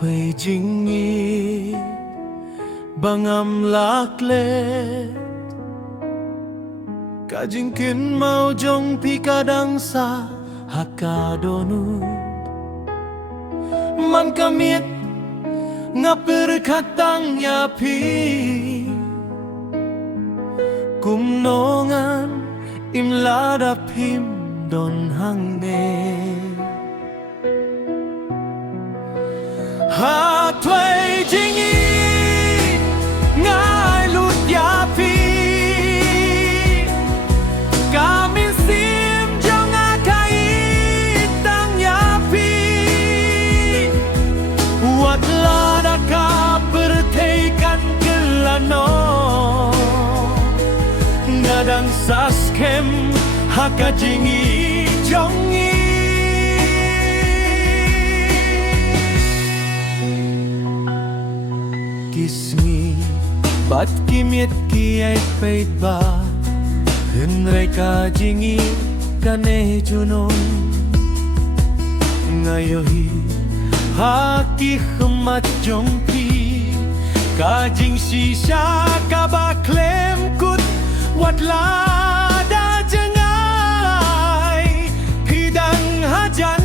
Thuê chính nghi bằng âm lạc lệ cả chính kiến mau trong pi cả đằng xa haka donu man kamiet ngapir katang ya pi kum nongan im lada pim don hangne ha thuê chính nghi ngài lút ya pi kami sim trong akai tang ya pi wat la da ka berteikan kelano ngadang saskem haka jingi jongi kismi bat kimiet ki ai peit ba Henry ka jingi kane junon ngayohi haki khemat jongpi ka jing shisha ka ba klem kut wat la da jangai pidang hajan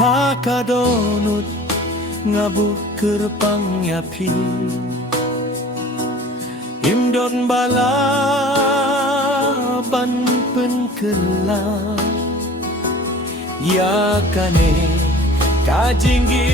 Hakadonut ngabu kerpang yapi imdon bala ban pen kela ya kane kajinggi